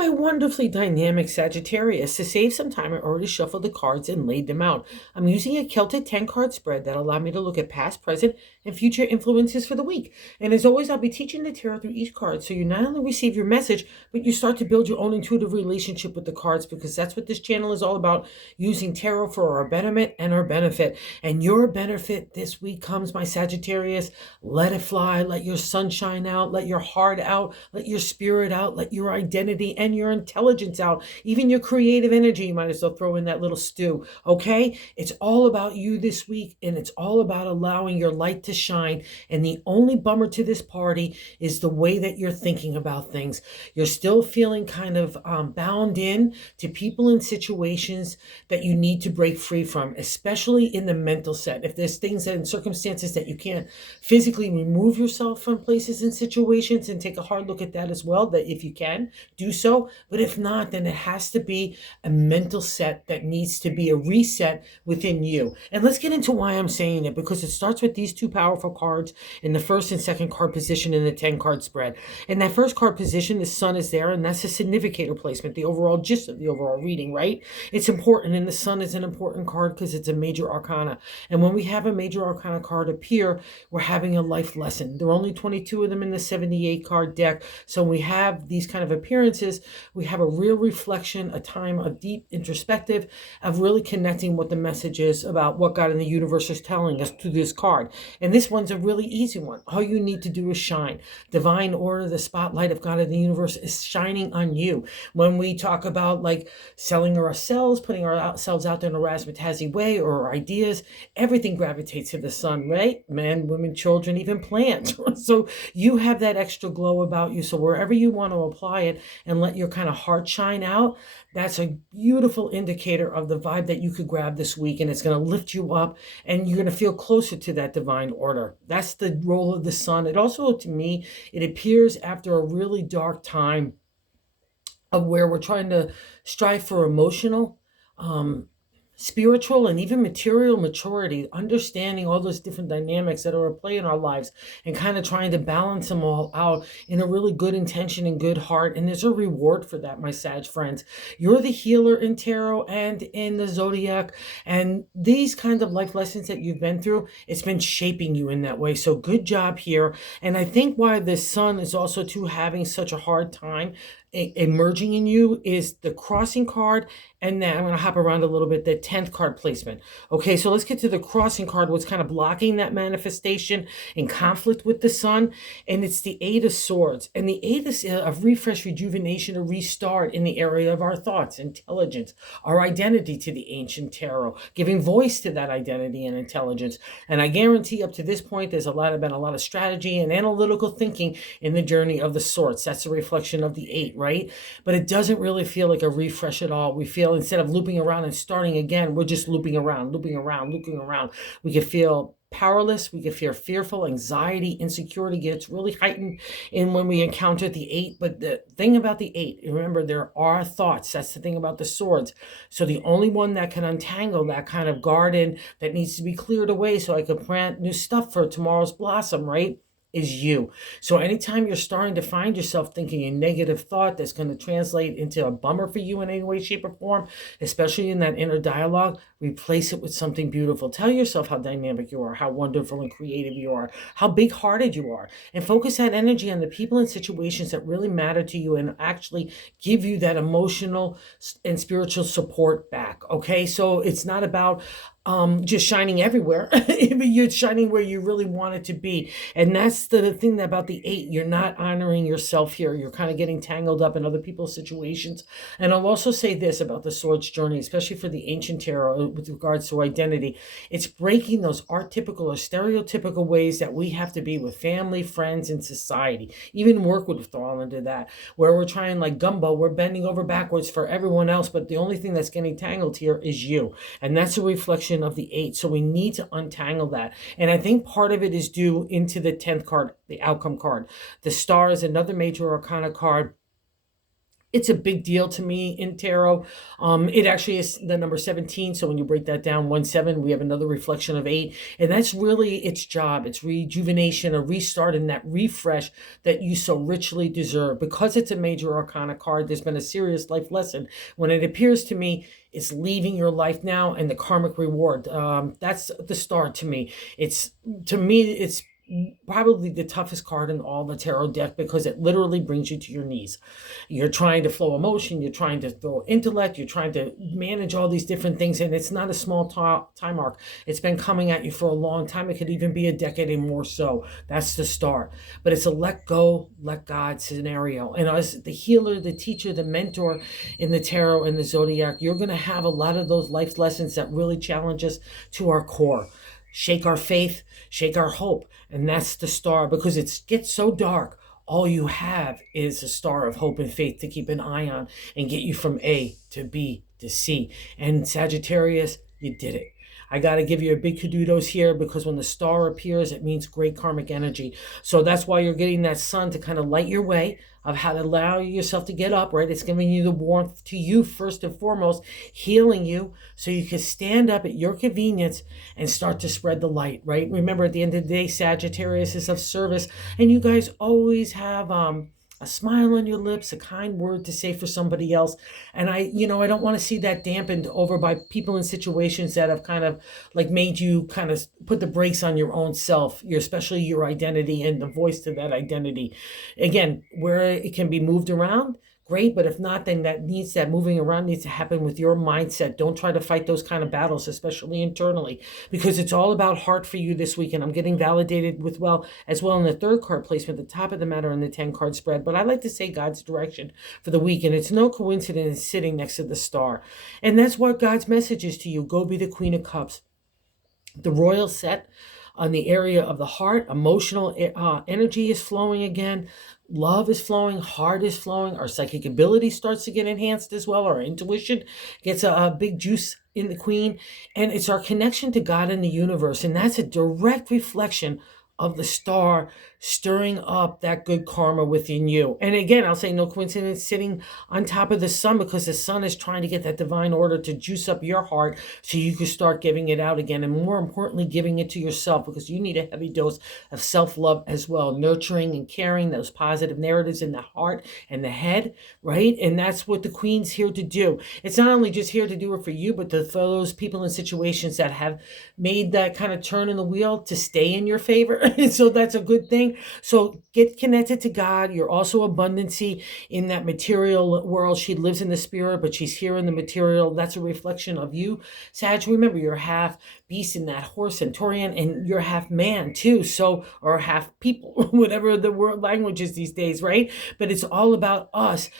My wonderfully dynamic Sagittarius. To save some time, I already shuffled the cards and laid them out. I'm using a Celtic 10 card spread that allowed me to look at past, present, and future influences for the week. And as always, I'll be teaching the tarot through each card so you not only receive your message, but you start to build your own intuitive relationship with the cards, because that's what this channel is all about, using tarot for our betterment and our benefit. And your benefit this week comes, my Sagittarius. Let it fly. Let your sunshine out. Let your heart out. Let your spirit out. Let your identity and your intelligence out. Even your creative energy, you might as well throw in that little stew. Okay? It's all about you this week, and it's all about allowing your light to shine. And the only bummer to this party is the way that you're thinking about things. You're still feeling kind of bound in to people and situations that you need to break free from, especially in the mental set. If there's things and circumstances that you can't physically remove yourself from places and situations, and take a hard look at that as well, that if you can, do so. But if not, then it has to be a mental set that needs to be a reset within you. And let's get into why I'm saying it, because it starts with these two powerful cards in the first and second card position in the 10 card spread. In that first card position, the sun is there, and that's a significator placement, the overall gist of the overall reading, right? It's important, and the sun is an important card because it's a major arcana. And when we have a major arcana card appear, we're having a life lesson. There are only 22 of them in the 78 card deck. So when we have these kind of appearances, we have a real reflection, a time of deep introspective, of really connecting what the message is about what God in the universe is telling us through this card. And this one's a really easy one. All you need to do is shine. Divine order, the spotlight of God in the universe is shining on you. When we talk about like selling ourselves, putting ourselves out there in a razzmatazzy way, or our ideas, everything gravitates to the sun, right? Men, women, children, even plants. So you have that extra glow about you. So wherever you want to apply it and let your kind of heart shine out, that's a beautiful indicator of the vibe that you could grab this week. And it's going to lift you up, and you're going to feel closer to that divine order. That's the role of the sun. It also, to me, it appears after a really dark time of where we're trying to strive for emotional, spiritual, and even material maturity, understanding all those different dynamics that are at play in our lives, and kind of trying to balance them all out in a really good intention and good heart. And there's a reward for that, my Sag friends. You're the healer in tarot and in the zodiac, and these kinds of life lessons that you've been through, it's been shaping you in that way. So good job here. And I think why the sun is also too having such a hard time emerging in you is the crossing card. And then I'm going to hop around a little bit, the 10th card placement. Okay, so let's get to the crossing card, what's kind of blocking that manifestation in conflict with the sun. And it's the 8 of Swords. And the 8 is of refresh, rejuvenation, or restart in the area of our thoughts, intelligence, our identity to the ancient tarot, giving voice to that identity and intelligence. And I guarantee up to this point, there's been a lot of strategy and analytical thinking in the journey of the Swords. That's a reflection of the 8, right? But it doesn't really feel like a refresh at all. We feel instead of looping around and starting again, we're just looping around, looping around, looping around. We can feel powerless. We can feel fearful, anxiety, insecurity gets really heightened in when we encounter the 8. But the thing about the 8, remember, there are thoughts. That's the thing about the Swords. So the only one that can untangle that kind of garden that needs to be cleared away so I could plant new stuff for tomorrow's blossom, right, is you. So anytime you're starting to find yourself thinking a negative thought that's going to translate into a bummer for you in any way, shape, or form, especially in that inner dialogue, replace it with something beautiful. Tell yourself how dynamic you are, how wonderful and creative you are, how big-hearted you are, and focus that energy on the people and situations that really matter to you and actually give you that emotional and spiritual support back. Okay, so it's not about just shining everywhere, but you're shining where you really want it to be. And that's the thing about the 8. You're not honoring yourself here. You're kind of getting tangled up in other people's situations. And I'll also say this about the Swords journey, especially for the ancient tarot with regards to identity. It's breaking those archetypical or stereotypical ways that we have to be with family, friends, and society. Even work would fall into that, where we're trying like gumbo, we're bending over backwards for everyone else, but the only thing that's getting tangled here is you. And that's a reflection of the 8. So we need to untangle that. And I think part of it is due into the 10th card, the outcome card. The Star is another major arcana card. It's a big deal to me in tarot. It actually is the number 17. So when you break that down, 1-7, we have another reflection of 8. And that's really its job. It's rejuvenation, a restart, and that refresh that you so richly deserve. Because it's a major arcana card, there's been a serious life lesson. When it appears to me, it's leaving your life now and the karmic reward. That's the star to me. It's probably the toughest card in all the tarot deck because it literally brings you to your knees. You're trying to flow emotion, you're trying to throw intellect, you're trying to manage all these different things, and it's not a small time arc. It's been coming at you for a long time. It could even be a decade and more so. That's the star. But it's a let go, let God scenario. And as the healer, the teacher, the mentor in the tarot and the zodiac, you're going to have a lot of those life lessons that really challenge us to our core. Shake our faith, shake our hope. And that's the star, because it gets so dark. All you have is a star of hope and faith to keep an eye on and get you from A to B to C. And Sagittarius, you did it. I got to give you a big kudos here, because when the star appears, it means great karmic energy. So that's why you're getting that sun to kind of light your way of how to allow yourself to get up, right? It's giving you the warmth to you first and foremost, healing you so you can stand up at your convenience and start to spread the light, right? Remember, at the end of the day, Sagittarius is of service, and you guys always have a smile on your lips, a kind word to say for somebody else. And I don't want to see that dampened over by people in situations that have kind of like made you kind of put the brakes on your own self, especially your identity and the voice to that identity. Again, where it can be moved around, great, but if not, then that moving around needs to happen with your mindset. Don't try to fight those kind of battles, especially internally, because it's all about heart for you this week. And I'm getting validated with as well in the third card placement, the top of the matter in the 10 card spread. But I like to say God's direction for the week, and it's no coincidence it's sitting next to the star. And that's what God's message is to you. Go be the Queen of Cups. The royal set on the area of the heart, emotional energy is flowing again. Love is flowing, heart is flowing, our psychic ability starts to get enhanced as well. Our intuition gets a big juice in the Queen, and it's our connection to God and the universe. And that's a direct reflection of the star stirring up that good karma within you. And again, I'll say no coincidence sitting on top of the sun, because the sun is trying to get that divine order to juice up your heart so you can start giving it out again. And more importantly, giving it to yourself, because you need a heavy dose of self-love as well. Nurturing and caring those positive narratives in the heart and the head, right? And that's what the Queen's here to do. It's not only just here to do it for you, but for those people in situations that have made that kind of turn in the wheel to stay in your favor. So that's a good thing. So get connected to God. You're also abundancy in that material world. She lives in the spirit, but she's here in the material. That's a reflection of you, Sag. Remember, you're half beast in that horse Centaurian, and you're half man too. So, or half people, whatever the word language is these days, right? But it's all about us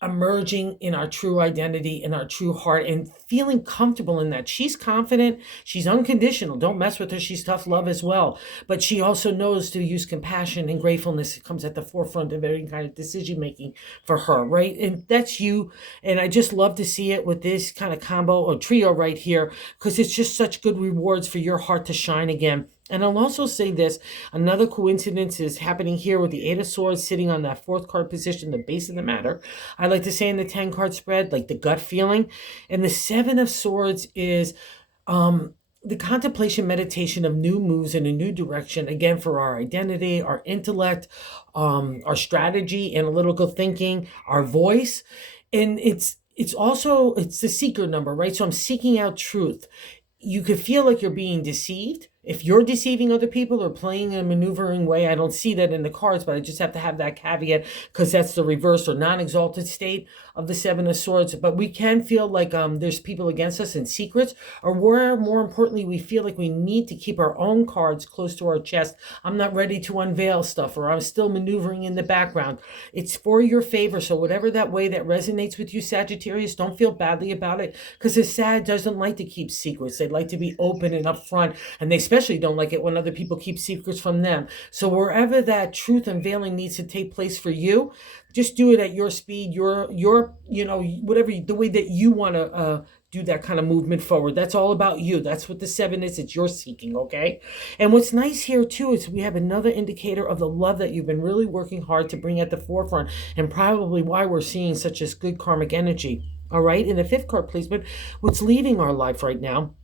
emerging in our true identity, in our true heart, and feeling comfortable in that. She's confident. She's unconditional. Don't mess with her. She's tough love as well. But she also knows to use compassion and gratefulness. It comes at the forefront of any kind of decision making for her, right? And that's you. And I just love to see it with this kind of combo or trio right here, because it's just such good rewards for your heart to shine again. And I'll also say this, another coincidence is happening here with the Eight of Swords sitting on that fourth card position, the base of the matter. I like to say in the 10 card spread, like the gut feeling. And the Seven of Swords is the contemplation, meditation of new moves in a new direction, again, for our identity, our intellect, our strategy, analytical thinking, our voice. And it's the seeker number, right? So I'm seeking out truth. You could feel like you're being deceived. If you're deceiving other people or playing in a maneuvering way, I don't see that in the cards, but I just have to have that caveat, because that's the reverse or non-exalted state of the Seven of Swords. But we can feel like there's people against us in secrets, or more importantly, we feel like we need to keep our own cards close to our chest. I'm not ready to unveil stuff, or I'm still maneuvering in the background. It's for your favor. So whatever that way that resonates with you, Sagittarius, don't feel badly about it, because the Sag doesn't like to keep secrets. They like to be open and upfront, and they especially don't like it when other people keep secrets from them. So wherever that truth unveiling needs to take place for you, just do it at your speed, your whatever, the way that you want to do that kind of movement forward. That's all about you. That's what the 7 is. It's your seeking, okay? And what's nice here too is we have another indicator of the love that you've been really working hard to bring at the forefront, and probably why we're seeing such a good karmic energy. All right, in the 5th card placement, what's leaving our life right now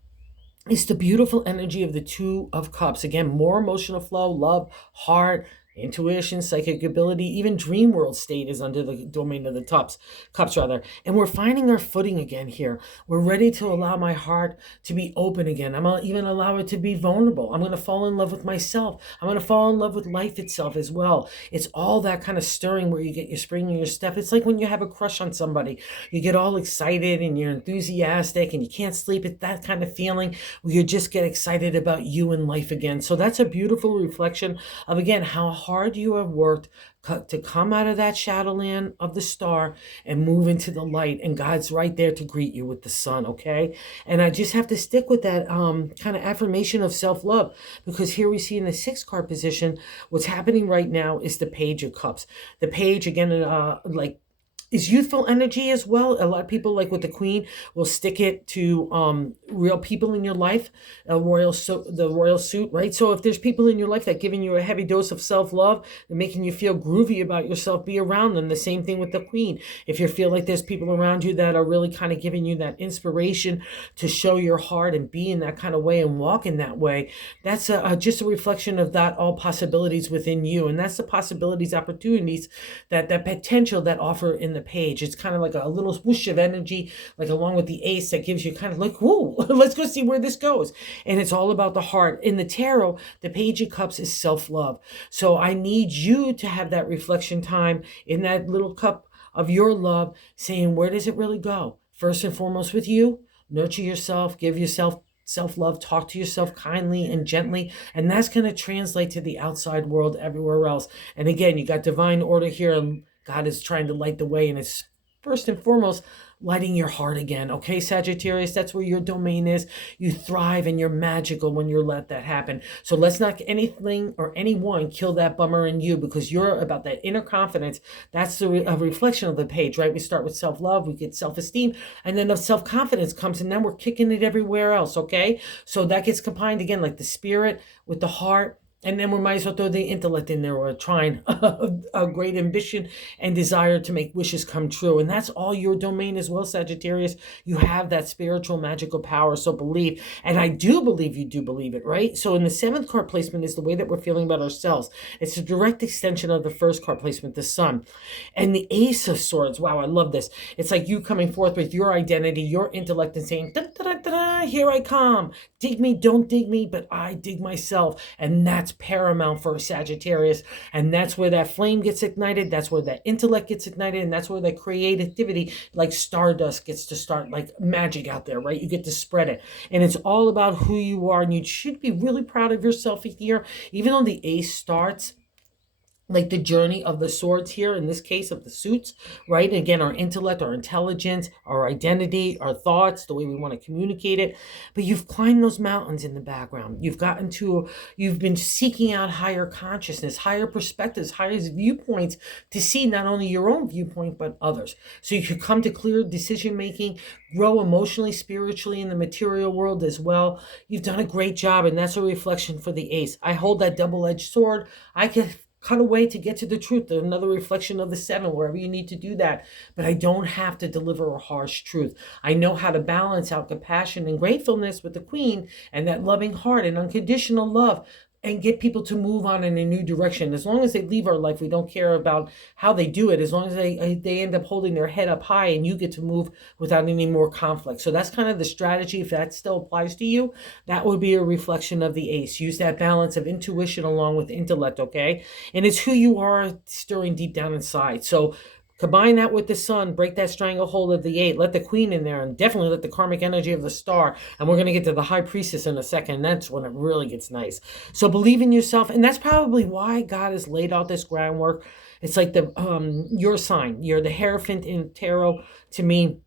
is the beautiful energy of the 2 of Cups. Again, more emotional flow, love, heart, intuition, psychic ability, even dream world state is under the domain of the cups rather. And we're finding our footing again here. We're ready to allow my heart to be open again. I'm going to even allow it to be vulnerable. I'm going to fall in love with myself. I'm going to fall in love with life itself as well. It's all that kind of stirring where you get your spring in your step. It's like when you have a crush on somebody. You get all excited and you're enthusiastic and you can't sleep. It's that kind of feeling where you just get excited about you and life again. So that's a beautiful reflection of, again, how hard you have worked to come out of that shadowland of the star and move into the light, and God's right there to greet you with the sun, okay? And I just have to stick with that kind of affirmation of self-love, because here we see in the 6th card position, what's happening right now is the Page of Cups. The Page, again, is youthful energy as well. A lot of people, like with the Queen, will stick it to real people in your life, the royal suit, right? So if there's people in your life that giving you a heavy dose of self-love and making you feel groovy about yourself, be around them. The same thing with the Queen. If you feel like there's people around you that are really kind of giving you that inspiration to show your heart and be in that kind of way and walk in that way, that's just a reflection of that all possibilities within you. And that's the possibilities, opportunities, that potential that offer in the Page. It's kind of like a little whoosh of energy, like along with the Ace, that gives you kind of like, whoa, let's go see where this goes. And it's all about the heart. In the tarot, the Page of Cups is self-love. So I need you to have that reflection time in that little cup of your love, saying, where does it really go? First and foremost with you. Nurture yourself, give yourself self-love, talk to yourself kindly and gently, and that's going to translate to the outside world everywhere else. And again, you got divine order here, and God is trying to light the way, and it's first and foremost lighting your heart again. Okay, Sagittarius, that's where your domain is. You thrive and you're magical when you let that happen. So let's not anything or anyone kill that bummer in you, because you're about that inner confidence. That's a reflection of the Page, right? We start with self-love, we get self-esteem, and then the self-confidence comes, and then we're kicking it everywhere else, okay? So that gets combined again, like the spirit with the heart. And then we might as well throw the intellect in there, or trying a great ambition and desire to make wishes come true. And that's all your domain as well, Sagittarius. You have that spiritual, magical power. So believe. And I do believe you do believe it, right? So in the 7th card placement is the way that we're feeling about ourselves. It's a direct extension of the 1st card placement, the Sun. And the Ace of Swords, wow, I love this. It's like you coming forth with your identity, your intellect, and saying, da, da, da, da, here I come. Dig me, don't dig me, but I dig myself. And that's paramount for Sagittarius, and that's where that flame gets ignited, that's where that intellect gets ignited, and that's where that creativity, like stardust, gets to start, like magic out there, right? You get to spread it, and it's all about who you are, and you should be really proud of yourself here, even though the Ace starts like the journey of the swords here, in this case of the suits, right? And again, our intellect, our intelligence, our identity, our thoughts, the way we want to communicate it. But you've climbed those mountains in the background. You've been seeking out higher consciousness, higher perspectives, higher viewpoints to see not only your own viewpoint, but others. So you could come to clear decision-making, grow emotionally, spiritually in the material world as well. You've done a great job, and that's a reflection for the Ace. I hold that double-edged sword. I can cut away to get to the truth. Another reflection of the 7, wherever you need to do that. But I don't have to deliver a harsh truth. I know how to balance out compassion and gratefulness with the Queen, and that loving heart and unconditional love, and get people to move on in a new direction. As long as they leave our life, we don't care about how they do it. As long as they end up holding their head up high, and you get to move without any more conflict. So that's kind of the strategy. If that still applies to you, that would be a reflection of the Ace. Use that balance of intuition along with intellect, okay? And it's who you are stirring deep down inside. So combine that with the Sun, break that stranglehold of the 8, let the Queen in there, and definitely let the karmic energy of the Star. And we're going to get to the High Priestess in a second. That's when it really gets nice. So believe in yourself. And that's probably why God has laid out this groundwork. It's like your sign. You're the Hierophant in tarot. To me,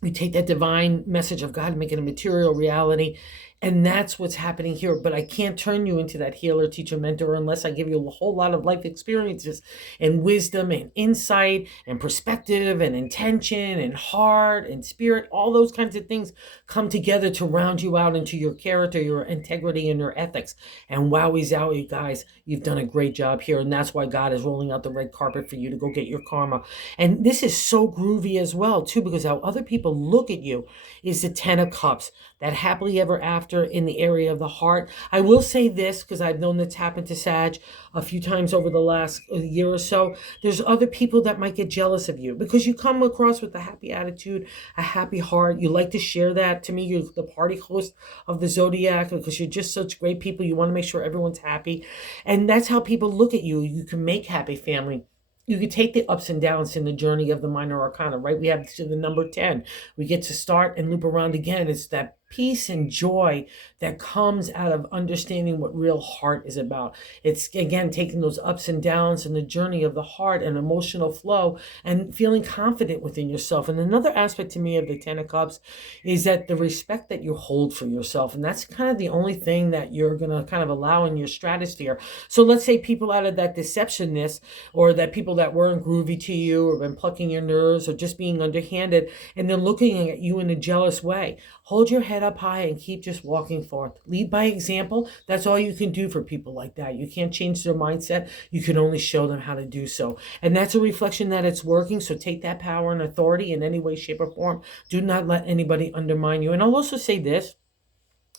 you take that divine message of God and make it a material reality. And that's what's happening here. But I can't turn you into that healer, teacher, mentor unless I give you a whole lot of life experiences and wisdom and insight and perspective and intention and heart and spirit. All those kinds of things come together to round you out into your character, your integrity, and your ethics. And wowie zowie, guys, you've done a great job here. And that's why God is rolling out the red carpet for you to go get your karma. And this is so groovy as well, too, because how other people look at you is the Ten of Cups, that happily ever after in the area of the heart. I will say this, because I've known this happen to Sag a few times over the last year or so. There's other people that might get jealous of you because you come across with a happy attitude, a happy heart. You like to share that. To me, you're the party host of the zodiac because you're just such great people. You want to make sure everyone's happy. And that's how people look at you. You can make happy family. You can take the ups and downs in the journey of the minor arcana, right? We have to the number 10. We get to start and loop around again. It's that peace and joy that comes out of understanding what real heart is about. It's, again, taking those ups and downs in the journey of the heart and emotional flow and feeling confident within yourself. And another aspect to me of the Ten of Cups is that the respect that you hold for yourself. And that's kind of the only thing that you're going to kind of allow in your stratosphere. So let's say people out of that deceptionness, or that people that weren't groovy to you or been plucking your nerves or just being underhanded, and they're looking at you in a jealous way. Hold your head up high and keep just walking forth. Lead by example. That's all you can do for people like that. You can't change their mindset. You can only show them how to do so. And that's a reflection that it's working. So take that power and authority in any way, shape, or form. Do not let anybody undermine you. And I'll also say this,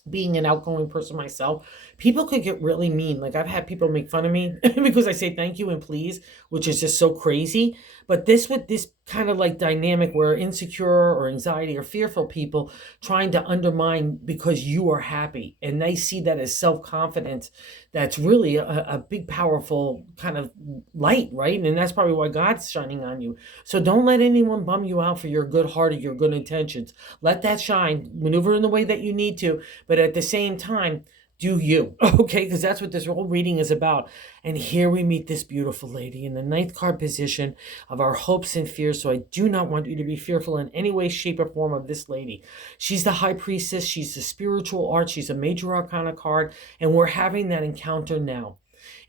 being an outgoing person myself, people could get really mean. Like, I've had people make fun of me because I say thank you and please, which is just so crazy. But this kind of like dynamic where insecure or anxiety or fearful people trying to undermine because you are happy, and they see that as self-confidence, that's really a big, powerful kind of light, right? And that's probably why God's shining on you. So don't let anyone bum you out for your good heart or your good intentions. Let that shine, maneuver in the way that you need to, but at the same time, do you, okay? Because that's what this whole reading is about. And here we meet this beautiful lady in the ninth card position of our hopes and fears. So I do not want you to be fearful in any way, shape, or form of this lady. She's the high priestess. She's the spiritual art. She's a major arcana card. And we're having that encounter now.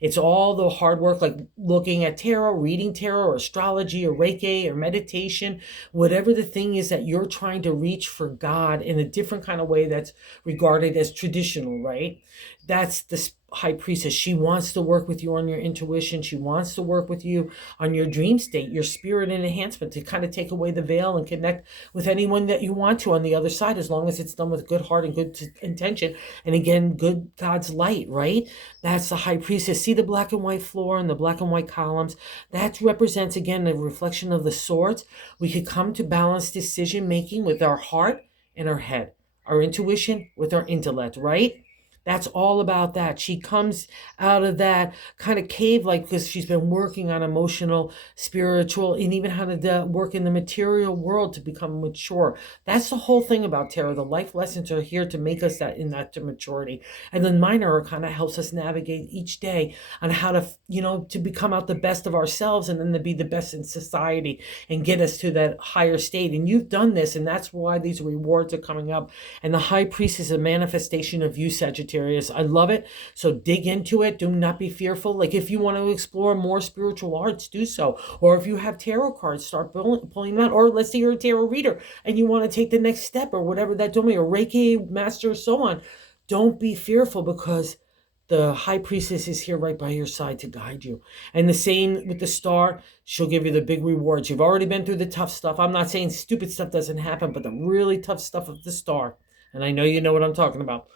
It's all the hard work, like looking at tarot, reading tarot, or astrology, or Reiki, or meditation, whatever the thing is that you're trying to reach for God in a different kind of way that's regarded as traditional, right? That's the high priestess. She wants to work with you on your intuition. She wants to work with you on your dream state, your spirit and enhancement, to kind of take away the veil and connect with anyone that you want to on the other side, as long as it's done with good heart and good intention. And again, good God's light, right? That's the high priestess. See the black and white floor and the black and white columns? That represents, again, the reflection of the swords. We could come to balanced decision making with our heart and our head, our intuition with our intellect, right? That's all about that. She comes out of that kind of cave, like, because she's been working on emotional, spiritual, and even how to work in the material world to become mature. That's the whole thing about tarot. The life lessons are here to make us that in that to maturity. And then minor kind of helps us navigate each day on how to, to become out the best of ourselves, and then to be the best in society and get us to that higher state. And you've done this, and that's why these rewards are coming up. And the high priest is a manifestation of you, Sagittarius. I love it. So dig into it. Do not be fearful. Like, if you want to explore more spiritual arts, do so. Or if you have tarot cards, start pulling them out. Or let's say you're a tarot reader and you want to take the next step, or whatever that domain, or Reiki master, so on. Don't be fearful, because the high priestess is here right by your side to guide you. And the same with the star. She'll give you the big rewards. You've already been through the tough stuff. I'm not saying stupid stuff doesn't happen, but the really tough stuff of the star, and I know you know what I'm talking about,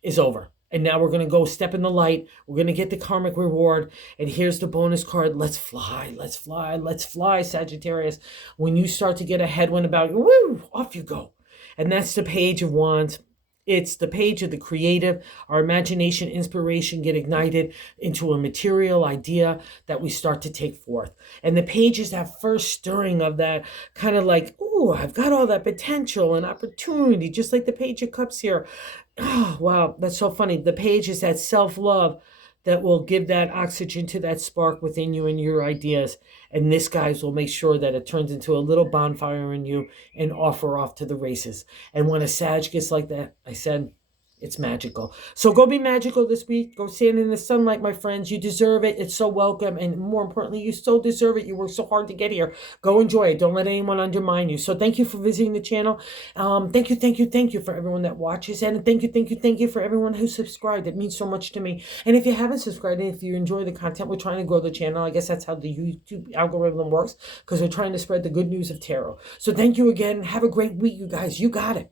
is over. And now we're going to go step in the light. We're going to get the karmic reward. And here's the bonus card. Let's fly. Let's fly. Let's fly, Sagittarius. When you start to get a headwind about you, woo, off you go. And that's the Page of Wands. It's the page of the creative. Our imagination, inspiration get ignited into a material idea that we start to take forth. And the page is that first stirring of that kind of like, ooh, I've got all that potential and opportunity, just like the Page of Cups here. Oh, wow, that's so funny. The page is that self-love that will give that oxygen to that spark within you and your ideas. And this, guys, will make sure that it turns into a little bonfire in you and offer off to the races. And when a Sag gets like that, I said, It's magical. So go be magical this week. Go stand in the sunlight, my friends. You deserve it. It's so welcome. And more importantly, you so deserve it. You worked so hard to get here. Go enjoy it. Don't let anyone undermine you. So thank you for visiting the channel. Thank you for everyone that watches. And thank you for everyone who subscribed. It means so much to me. And if you haven't subscribed, and if you enjoy the content, we're trying to grow the channel. I guess that's how the YouTube algorithm works, because we're trying to spread the good news of tarot. So thank you again. Have a great week, you guys. You got it.